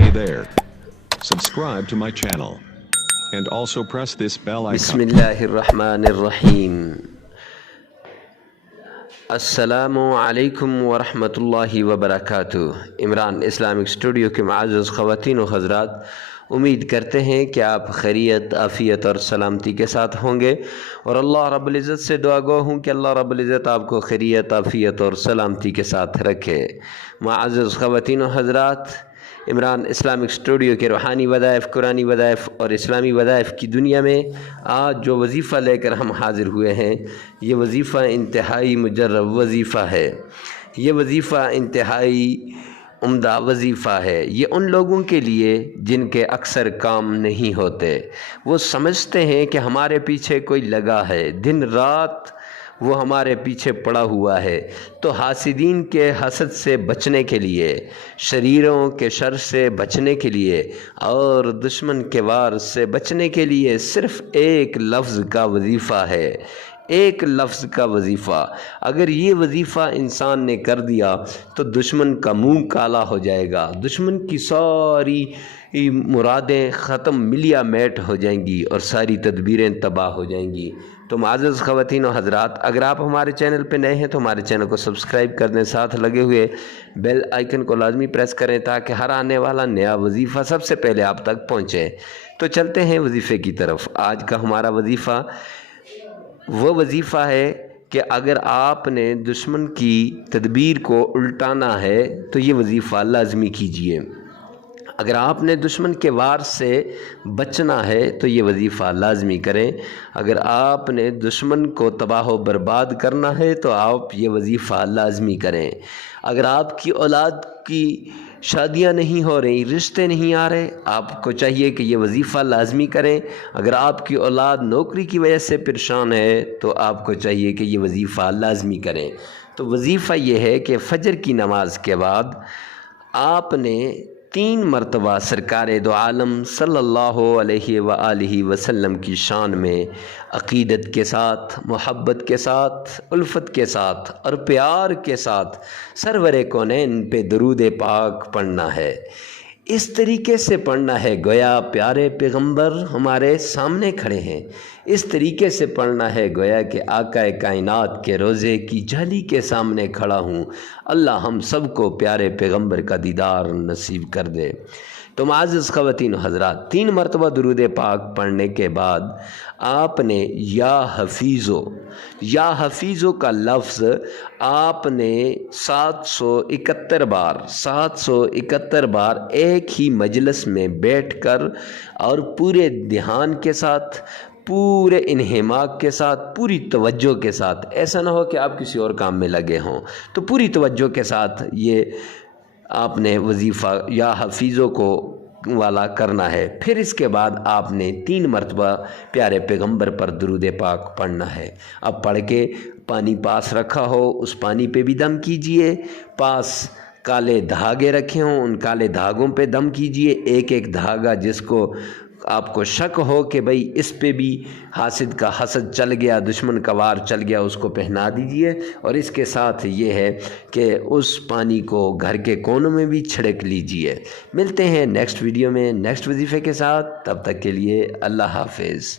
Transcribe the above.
Hey there. Subscribe to my channel. And also press this bell icon. बिस्मिल्लाहिर्रहमानिर्रहीम। अस्सलामु अलैकुम वरहमतुल्लाहि वबरकातुह। इमरान इस्लामिक स्टूडियो के मुअज़्ज़ज़ ख़वातीन व हज़रात, उम्मीद करते हैं कि आप खैरियत, आफ़ियत और सलामती के साथ होंगे, और अल्लाह रब्बुल इज़्ज़त से दुआ गो हूँ कि अल्लाह रब्बुल इज़्ज़त आपको खैरियत, आफ़ियत और सलामती के साथ रखे। मुअज़्ज़ज़ ख़वातीन व हज़रात, इमरान इस्लामिक स्टूडियो के रूहानी वज़ाइफ़, कुरानी वज़ाइफ़ और इस्लामी वज़ाइफ़ की दुनिया में आज जो वज़ीफ़ा लेकर हम हाज़िर हुए हैं, ये वज़ीफ़ा इंतहाई मुजर्रब वज़ीफ़ा है। ये वज़ीफ़ा इंतहाई उम्दा वज़ीफ़ा है। ये उन लोगों के लिए जिनके अक्सर काम नहीं होते। वो समझते हैं कि हमारे पीछे कोई लगा है, दिन रात वो हमारे पीछे पड़ा हुआ है। तो हासिदीन के हसद से बचने के लिए, शरीरों के शर से बचने के लिए और दुश्मन के वार से बचने के लिए सिर्फ़ एक लफ्ज़ का वज़ीफ़ा है, एक लफ्ज़ का वज़ीफ़ा। अगर ये वज़ीफ़ा इंसान ने कर दिया तो दुश्मन का मुंह काला हो जाएगा, दुश्मन की सारी मुरादें ख़त्म, मिलिया मेट हो जाएंगी और सारी तदबीरें तबाह हो जाएंगी। तो मुअज़्ज़ज़ ख़वातीन व हज़रात, अगर आप हमारे चैनल पे नए हैं तो हमारे चैनल को सब्सक्राइब कर दें, साथ लगे हुए बेल आइकन को लाजमी प्रेस करें ताकि हर आने वाला नया वज़ीफ़ा सबसे पहले आप तक पहुँचे। तो चलते हैं वज़ीफ़े की तरफ। आज का हमारा वज़ीफ़ा वो वज़ीफ़ा है कि अगर आपने दुश्मन की तदबीर को उल्टाना है तो ये वज़ीफ़ा लाजमी कीजिए। अगर आपने दुश्मन के वार से बचना है तो ये वज़ीफ़ा लाजमी करें। अगर आपने दुश्मन को तबाह व बर्बाद करना है तो आप ये वज़ीफ़ा लाजमी करें। अगर आपकी औलाद की शादियां नहीं हो रही, रिश्ते नहीं आ रहे, आपको चाहिए कि ये वज़ीफ़ा लाजमी करें। अगर आपकी औलाद नौकरी की वजह से परेशान है तो आपको चाहिए कि ये वज़ीफ़ा लाजमी करें। तो वज़ीफ़ा ये है कि फ़जर की नमाज के बाद आपने 3 मरतबा सरकार दो आलम सल्लल्लाहु अलैहि व आलिहि वसल्लम की शान में अक़ीदत के साथ, मोहब्बत के साथ, उल्फत के साथ और प्यार के साथ सरवर कौनैन पे दरूद पाक पढ़ना है। इस तरीके से पढ़ना है गोया प्यारे पैगंबर हमारे सामने खड़े हैं। इस तरीके से पढ़ना है गोया कि आका कायनात के रोज़े की जाली के सामने खड़ा हूँ। अल्लाह हम सबको प्यारे पैगंबर का दीदार नसीब कर दे। तो मुअज़्ज़ज़ ख़वातीन हज़रात, 3 मरतबा दुरूद पाक पढ़ने के बाद आपने या हफ़ीज़ो का लफ्ज़ आपने 771 बार एक ही मजलिस में बैठकर और पूरे ध्यान के साथ, पूरे इन्हिमाक के साथ, पूरी तवज्जो के साथ, ऐसा ना हो कि आप किसी और काम में लगे हों, तो पूरी तवज्जो के साथ ये आपने वज़ीफ़ा या हफ़ीज़ों को वाला करना है। फिर इसके बाद आपने 3 मरतबा प्यारे पैगंबर पर दुरूद पाक पढ़ना है। अब पढ़ के पानी पास रखा हो, उस पानी पे भी दम कीजिए। पास काले धागे रखे हों, उन काले धागों पे दम कीजिए। एक एक धागा जिसको आपको शक हो कि भाई इस पे भी हासिद का हसद चल गया, दुश्मन का वार चल गया, उसको पहना दीजिए। और इसके साथ ये है कि उस पानी को घर के कोनों में भी छिड़क लीजिए। मिलते हैं नेक्स्ट वीडियो में नेक्स्ट वजीफ़े के साथ, तब तक के लिए अल्लाह हाफिज़।